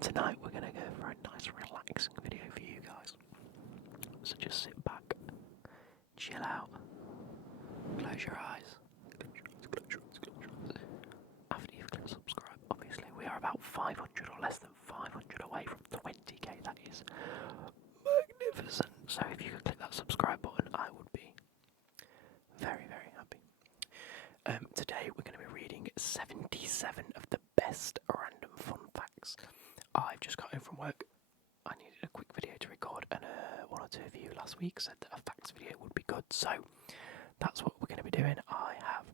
Tonight we're going to go for a nice relaxing video for you guys. So just sit back, chill out, close your eyes. After you've clicked subscribe, obviously we are about 500 or less than 500 away from 20k. That is magnificent. So if you could click that subscribe button, I would be very, very happy. Today we're going to be reading 77 of the best random fun facts. I've just got home from work. I needed a quick video to record, and one or two of you last week said that a facts video would be good, so that's what we're going to be doing. I have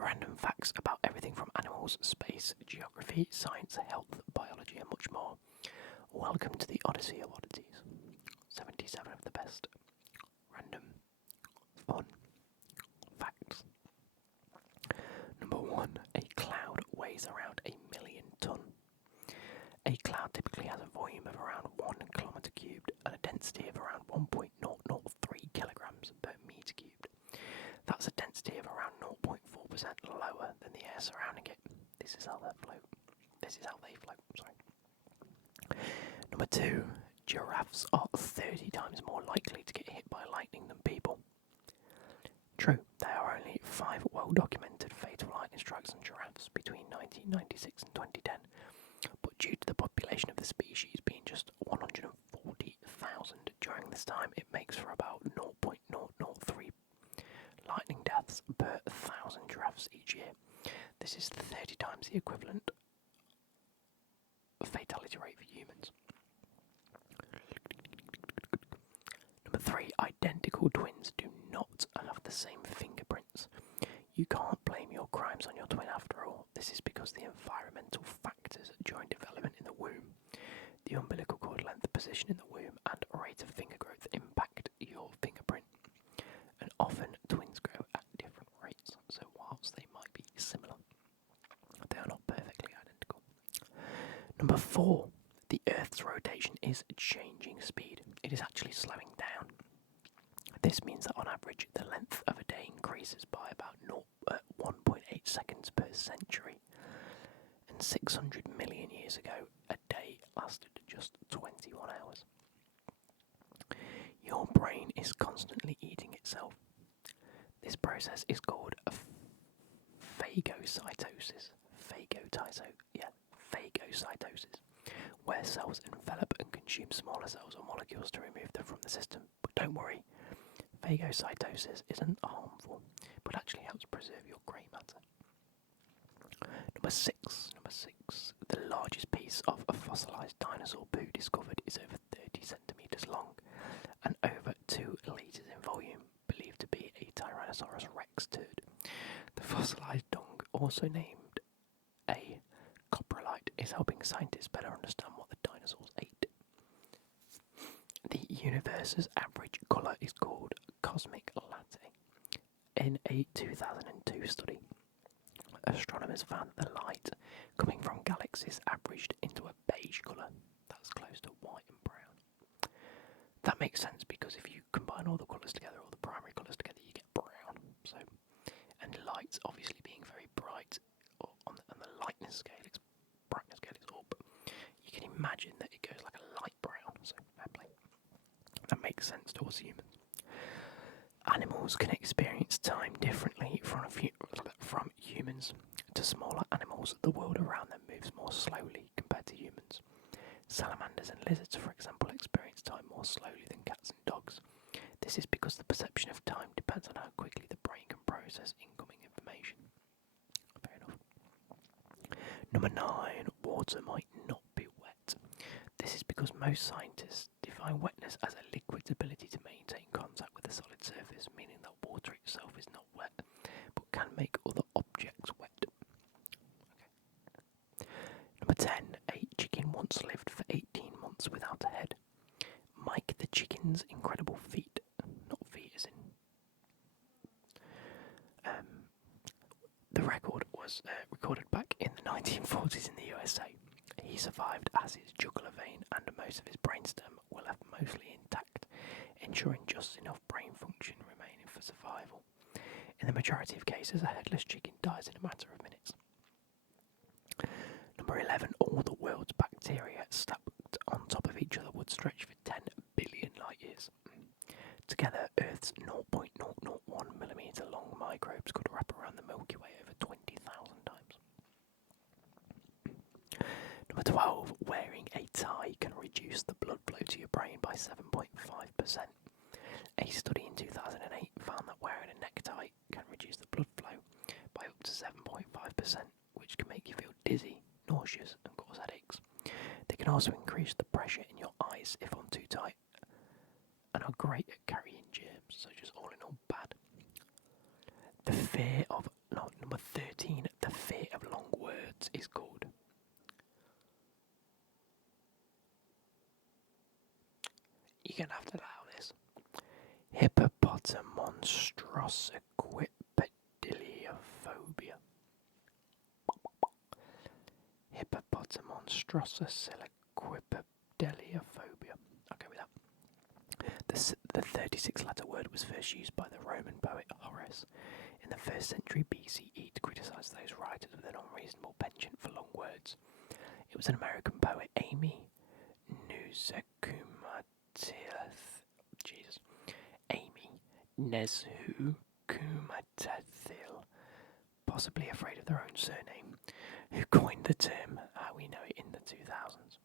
random facts about everything from animals, space, geography, science, health, biology, and much more. Welcome to the Odyssey of Oddities. 77 of the best random fun facts. Number 1. A cloud weighs around 1,000,000 tonnes. A cloud typically has a volume of around 1 kilometre cubed and a density of around 1.003 kilograms per metre cubed. That's a density of around 0.4% lower than the air surrounding it. This is how they float. Number 2. Giraffes are 30 times more likely to get hit by lightning than people. True, there are only 5 well-documented fatal lightning strikes on giraffes between 1996 and 2010, but due to the population of the species being just 140,000 during this time, it makes for about 0.003 lightning deaths per 1,000 giraffes each year. This is 30 times the equivalent fatality rate for humans. Number 3. Identical twins do not have the same fingerprints. You can't blame your crimes on your twin after all. This is because the environmental factors during development in the womb, the umbilical cord length, position in the womb, and rate of finger growth impact your fingerprint. And often twins grow at different rates, so whilst they might be similar, they are not perfectly identical. Number 4. The Earth's rotation is changing speed. It is actually slowing down. This means that on average, the length of a day increases by about 1.8 seconds per century. And 600 million years ago, a day lasted just 21 hours. Your brain is constantly eating itself. This process is called phagocytosis. Phagocytosis, where cells envelop and consume smaller cells or molecules to remove them from the system. But don't worry, phagocytosis isn't harmful, but actually helps preserve your grey matter. Number 6. The largest piece of a fossilised dinosaur poo discovered is over 30 centimetres long and over 2 litres in volume, believed to be a Tyrannosaurus rex turd. The fossilised dung, also named a coprolite, is helping scientists better understand what the dinosaurs ate. The universe's average colour is called cosmic latte. In a 2002 study, astronomers found that the light coming from galaxies averaged into a beige colour. That's close to white and brown. That makes sense because if you combine all the colours together, all the primary colours together, you get brown. So, and light obviously being very bright on the lightness scale, its brightness scale is up. You can imagine that it goes like a light brown. So, fair play. That makes sense to us humans. Animals can experience time differently from humans. To smaller animals, the world around them moves more slowly compared to humans. Salamanders and lizards, for example, experience time more slowly than cats and dogs. This is because the perception of time depends on how quickly the brain can process incoming information. Fair enough. Number 9. Water might not be wet. This is because most scientists define wetness as a liquid's ability to maintain contact with a solid surface, meaning that water itself is not wet, but can make other objects wet. Okay. Number 10. A chicken once lived for 18 months without a head. Mike the chicken's incredible feat, not feet as in. The record was recorded back in the 1940s in the USA. He survived as his jugular vein and most of his brainstem were left mostly intact, ensuring just enough brain function remaining for survival. In the majority of cases, a headless chicken dies in a matter of minutes. Number 11. all the world's bacteria stacked on top of each other would stretch for 10 billion light years. Together, Earth's 0.001 millimeter long microbes could wrap around the Milky Way over 20,000 times. Number 12, wearing a tie can reduce the blood flow to your brain by 7.5%. A study in 2008 found that wearing a necktie can reduce the blood flow by up to 7.5%, which can make you feel dizzy, nauseous, and cause headaches. They can also increase the pressure in your eyes if on too tight, and are great at carrying germs, so just all in all bad. Number 13, the fear of long words is called. You're going to have to allow this. Hippopotamonstrosequipediliophobia. Hippopotamonstrosequipediliophobia. Okay with that. The 36-letter word was first used by the Roman poet Horace in the 1st century BCE to criticise those writers with an unreasonable penchant for long words. It was an American poet, Amy Nezhukumatathil, possibly afraid of their own surname, who coined the term how we know it in the 2000s.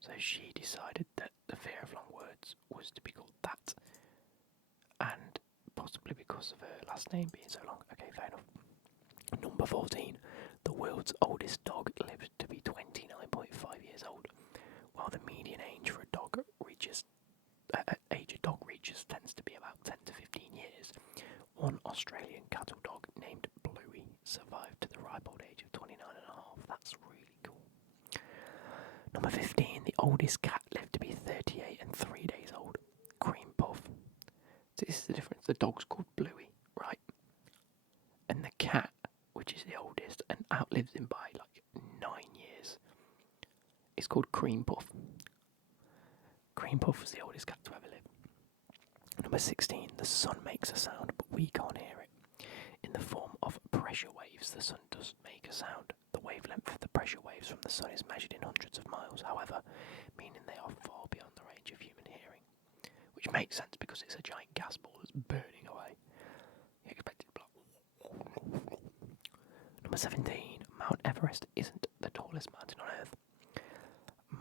So she decided that the fear of long words was to be called that, and possibly because of her last name being so long. Okay, fair enough. Number 14. The world's oldest dog lived to be 29.5 years old, while the median age for a dog reaches tends to be about 10 to 15 years. One Australian cattle dog named Bluey survived to the ripe old age of 29 and a half. That's really cool. Number 15. The oldest cat lived to be 38 and 3 days old. Cream Puff. So this is the difference. The dog's called Bluey, right? And the cat, which is the oldest and outlives him by like 9 years, is called Cream Puff. Cream Puff was the oldest cat to ever live. Number 16. The sun makes a sound, but we can't hear it. In the form of pressure waves, the sun does make a sound. The wavelength of the pressure waves from the sun is measured in hundreds of miles, however, meaning they are far beyond the range of human hearing. Which makes sense because it's a giant gas ball that's burning away. You expect it to blow. Number 17. Mount Everest isn't the tallest mountain on Earth.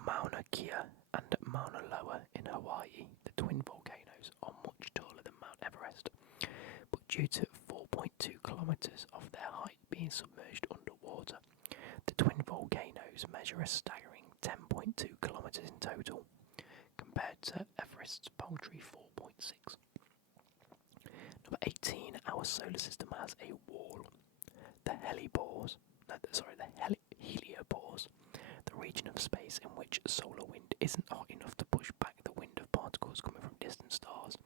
Mauna Kea and Mauna Loa in Hawaii, the twin volcanoes, are much taller than Mount Everest, but due to 4.2 kilometres of their height being submerged underwater, the twin volcanoes measure a staggering 10.2 kilometres in total, compared to Everest's paltry 4.6. Number 18. Our solar system has a wall. The heliopause, the region of space in which solar wind isn't hot enough to push back the wind of particles coming from distant stars,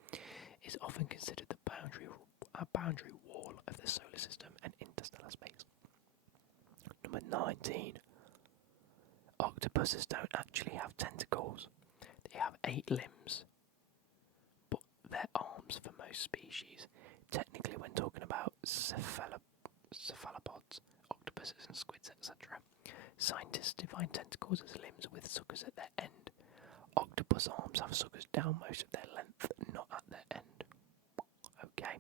is often considered the boundary wall of the solar system and interstellar space. Number 19. Octopuses don't actually have tentacles. They have 8 limbs, but they're arms for most species. Technically, when talking about cephalopods, octopuses and squids, etc., scientists define tentacles as limbs with suckers at their end. Octopus arms have suckers down most of their length, not at their end. Okay.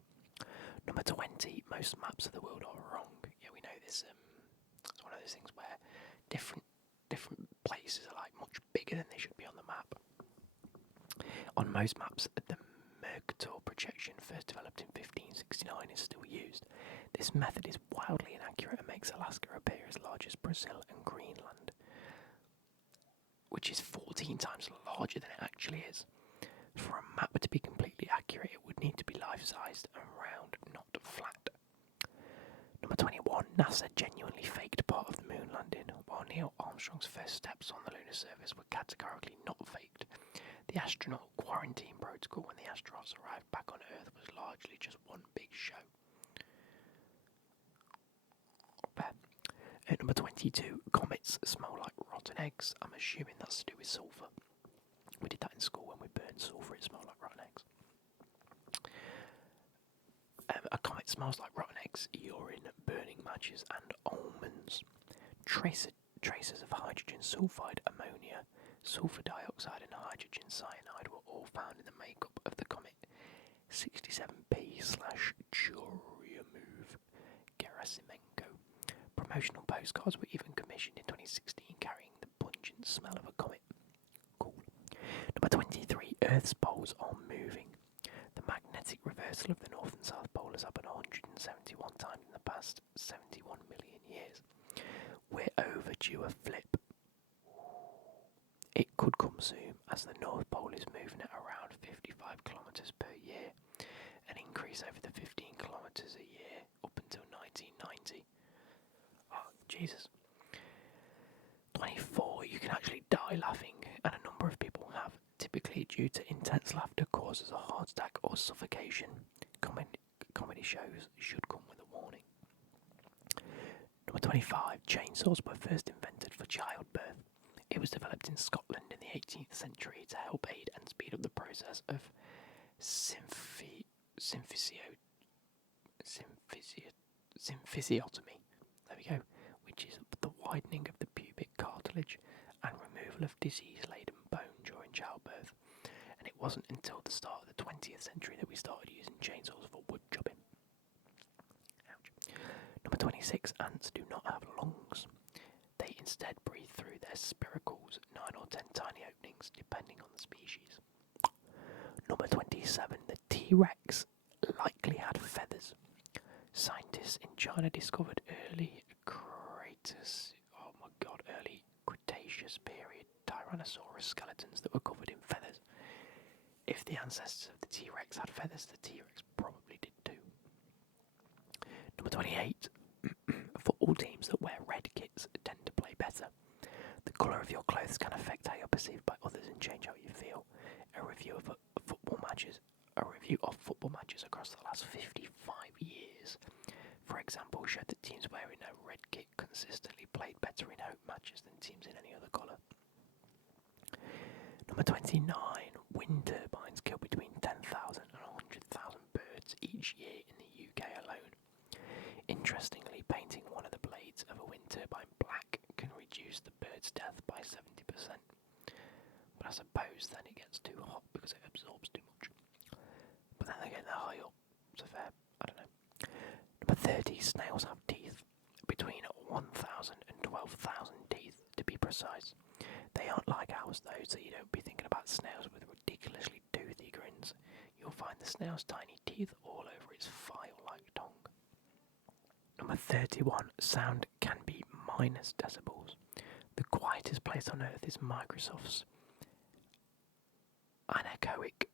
Number 20. Most maps of the world are wrong. Yeah, we know this. It's one of those things where different places are like much bigger than they should be on the map. On most maps, the Mercator projection, first developed in 1569, is still used. This method is wildly inaccurate and makes Alaska appear as large as Brazil and Greenland, which is 14 times larger than it actually is. For a map to be completely accurate, it would need to be life-sized and round, not flat. Number 21. NASA genuinely faked part of the moon landing, while Neil Armstrong's first steps on the lunar surface were categorically not faked. The astronaut quarantine protocol when the astronauts arrived back on Earth was largely just one big show. At number 22, comets smell like rotten eggs. I'm assuming that's to do with sulphur. We did that in school when we burned sulphur, it smelled like rotten eggs. A comet smells like rotten eggs, urine, burning matches, and almonds. traces of hydrogen sulfide, ammonia, sulfur dioxide and hydrogen cyanide were all found in the makeup of the comet 67P/Churyumov-Gerasimenko. Promotional postcards were even commissioned in 2016 carrying the pungent smell of a comet. Cool. Number 23. Earth's poles are moving. The magnetic reversal of the North and South Pole has happened 171 times in the past 71 million years. We're overdue a flip. It could come soon, as the North Pole is moving at around 55 kilometres per year, an increase over the 15 kilometres a year up until 1990. Oh, Jesus. 24. You can actually die laughing, and a number of people have, typically due to intense laughter causes a heart attack or suffocation. Comedy shows should come with a warning. Number 25. Chainsaws were first invented for childbirth. It was developed in Scotland in the 18th century to help aid and speed up the process of symphysiotomy. There we go, which is the widening of the pubic cartilage and removal of disease-laden bone during childbirth. And it wasn't until the start of the 20th century that we started using chainsaws for wood chopping. Ouch. Number 26. Ants do not have lungs. They instead breathe through their spiracles, 9 or 10 tiny openings, depending on the species. Number 27. The T-Rex likely had feathers. Scientists in China discovered early Cretaceous period Tyrannosaurus skeletons that were covered in feathers. If the ancestors of the T-Rex had feathers, the T-Rex probably did too. Number 28. Football teams that wear red kits tend to play better. The colour of your clothes can affect how you're perceived by others and change how you feel. A review of football matches across the last 55 years, for example, showed that teams wearing a red kit consistently played better in home matches than teams in any other colour. Number 29. Wind turbines kill between 10,000 and 100,000 birds each year in the UK alone. Interestingly, painting one of the blades of a wind turbine black can reduce the bird's death by 70%. But I suppose then it gets too hot because it absorbs too much. But then again, they're high up, so fair, I don't know. Number 30. Snails have teeth. Between 1,000 and 12,000 teeth, to be precise. They aren't like ours though, so you don't be thinking about snails with ridiculously toothy grins. You'll find the snail's tiny teeth all over its file-like tongue. Number 31. Sound can be minus decibels. The quietest place on earth is Microsoft's anechoic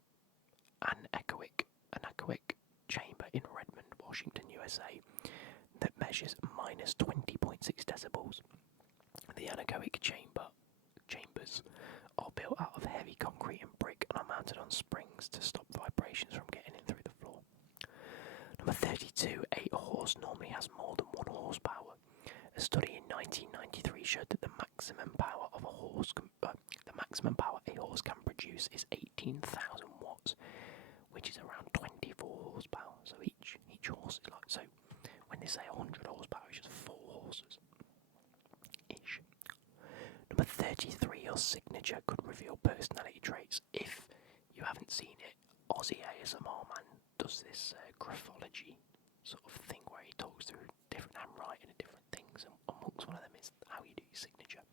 chamber in Redmond, Washington, USA, that measures minus 20.6 decibels. The anechoic chambers are built out of heavy concrete and brick and are mounted on springs to stop vibrations from getting in through the floor. Number 32. A horse normally has more than 1 horsepower. A study in 1993 showed that the maximum power a horse can produce is 18,000 watts, which is around 24 horsepower. So each horse is like, so when they say 100 horsepower, it's just 4 horses. Ish. Number 33. Your signature could reveal personality traits. If you haven't seen it, Aussie ASMR man does this graphology sort of thing where he talks through different handwriting and different things, and amongst one of them is how you do your signature.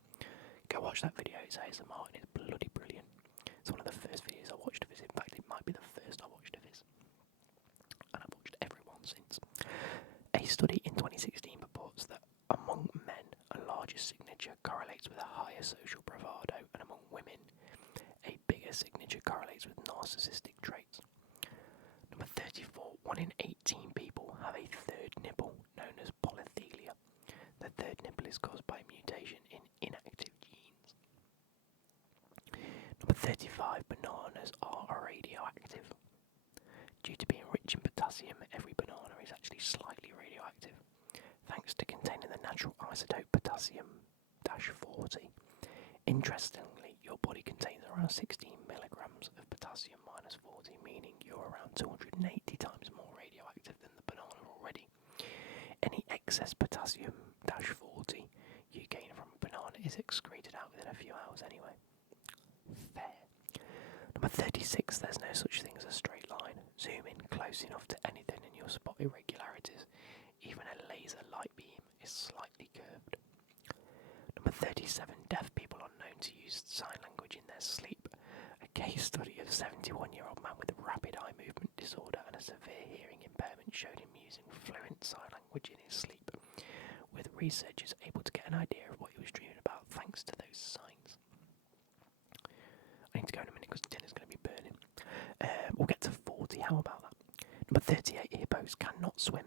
Go watch that video, it's ASMR and it's bloody brilliant. It's one of the first videos I watched of his. In fact, it might be the first I watched of his. And I've watched every one since. A study in 2016 purports that among men, a larger signature correlates with a higher social bravado, and among women, a bigger signature correlates with narcissistic traits. Number 34. 1 in 18 people have a third nipple, known as polythelia. The third nipple is caused by mutation in inactive genes. Number 35. Bananas are radioactive. Due to being rich in potassium, every banana is actually slightly radioactive, thanks to containing the natural isotope potassium-40. Interestingly, your body contains around 16 milligrams of potassium-40, meaning you're around 280 times more radioactive than the banana already. Any excess potassium-40 you gain from a banana is excreted out within a few hours anyway. Fair. Number 36, there's no such thing as a straight line. Zoom in close enough to anything and you'll spot irregularities. Even a laser light beam is slightly curved. Number 37, deaf people are known to use sign language in their sleep. A case study of a 71-year-old man with rapid eye movement disorder and a severe hearing impairment showed him using fluent sign language in his sleep, with researchers able to get an idea of what he was dreaming about thanks to those signs. I need to go in a minute because dinner's going to be burning. We'll get to 40, how about that? Number 38, hippos cannot swim.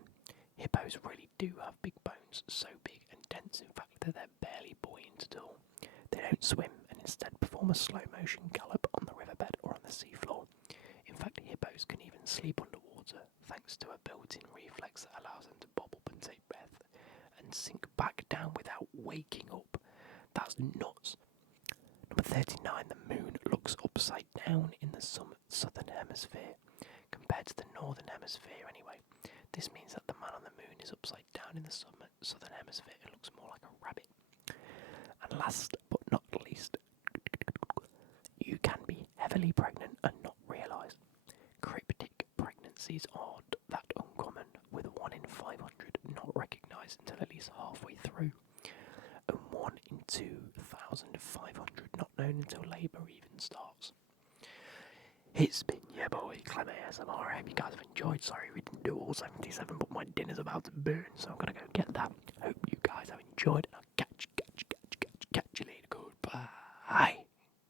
Hippos really do have big bones, so big and dense in fact that they're barely buoyant at all. They don't swim and instead perform a slow motion gallop on the riverbed or on the seafloor. In fact, hippos can even sleep underwater thanks to a built-in reflex that allows them to bob up and take breath and sink back down without waking up. That's nuts. Number 39, the moon looks upside down in the southern hemisphere compared to the northern hemisphere anyway. This means that the man on the moon is upside down in the southern hemisphere and looks more like a rabbit. And last but not least, you can be heavily pregnant and not realise. Cryptic pregnancies are that uncommon, with 1 in 500 not recognised until at least halfway through, and 1 in 2,500 not known until labour even starts. It's been your boy Clem ASMR. I hope you guys have enjoyed. Sorry we didn't do all 77, but my dinner's about to burn, so I'm gonna go get that. Hope you guys have enjoyed, and I'll catch you later. Goodbye.